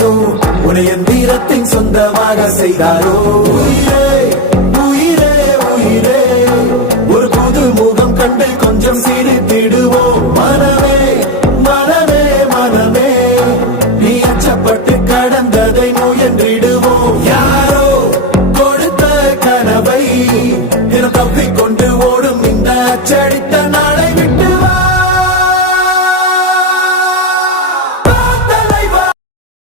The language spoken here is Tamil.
யாரோ உடைய வீரத்தின் சொந்தமாக செய்தாரோ உயிரே உயிரே உயிரே ஒரு புது முகம் கண்டு கொஞ்சம் சிரித்திடுவோம் மனமே